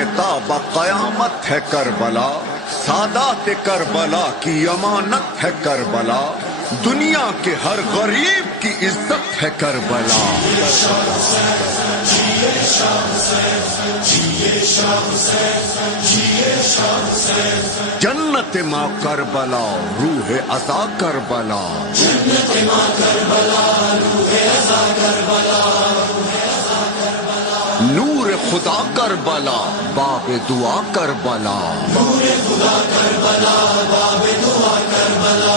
میں تابہ قیامت ہے کربلا، سادات کربلا کی امانت ہے کربلا، دنیا کے ہر غریب کی عزت ہے کربلا۔ جنت ماں کربلا روح ازا کربلا، جنت ماں کربلا روح ازا کربلا، نور خدا کربلا باب دعا کربلا، نور خدا کربلا باب دعا کربلا،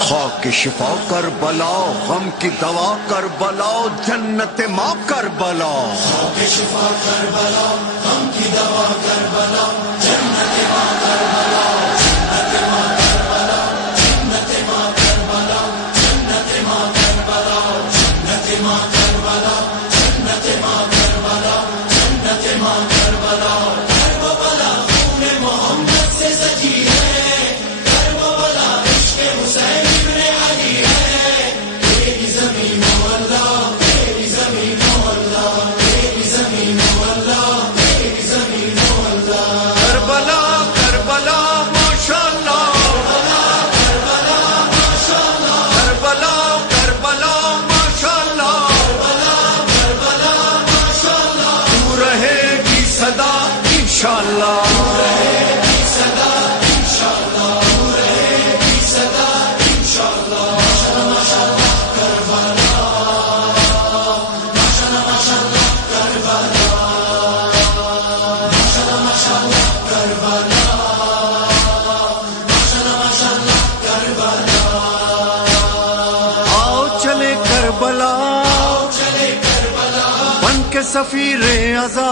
خاک شفا کربلا غم کی دوا کربلا، جنت ماں کربلا، خاک شفا کربلا غم کی دوا کربلا، جنت ماں کربلا، جنت ماں کربلا، جنت ماں کربلا، جنت ماں کربلا، جنت ماں کربلا، جنت ماں کربلا، جنت ماں کربلا، کربلا خون محمد سے سجی ہے، کربلا عشق حسین ابن علی ہے، تیری زمین مولا، تیری زمین مولا، تیری زمین مولا، تیری زمین مولا، کربلا کربلا ماشاءاللہ، کربلا ماشاءاللہ، کربلا کربلا ماشاءاللہ، کربلا ماشاءاللہ، تو رہے گی صدا انشاءاللہ، صدا انشاءاللہ، رہے گی صدا انشاءاللہ، ماشاءاللہ کربلا، ماشاءاللہ کربلا، ماشاءاللہ کربلا، ماشاءاللہ کربلا، آؤ چلے کربلا چلے کربلا، بن کے سفیر ازا،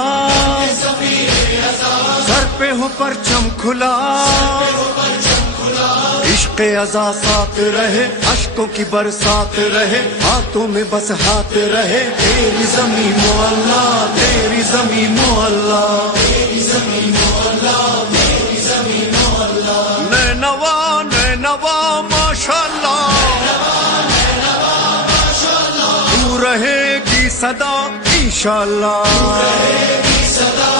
سفیر ازا، سر پہ ہو پرچم کھلا، پرچم کھلا، عشق ازا ساتھ رہے، اشکوں کی برسات رہے، ہاتھوں میں بس ہاتھ رہے، تیری زمین مولا، تیری زمین مولا، تیری زمین مولا، تیری زمین مولا، نینوا نینوا ماشاءاللہ، تو رہے گی صدا انشاءاللہ، رہے گی صدا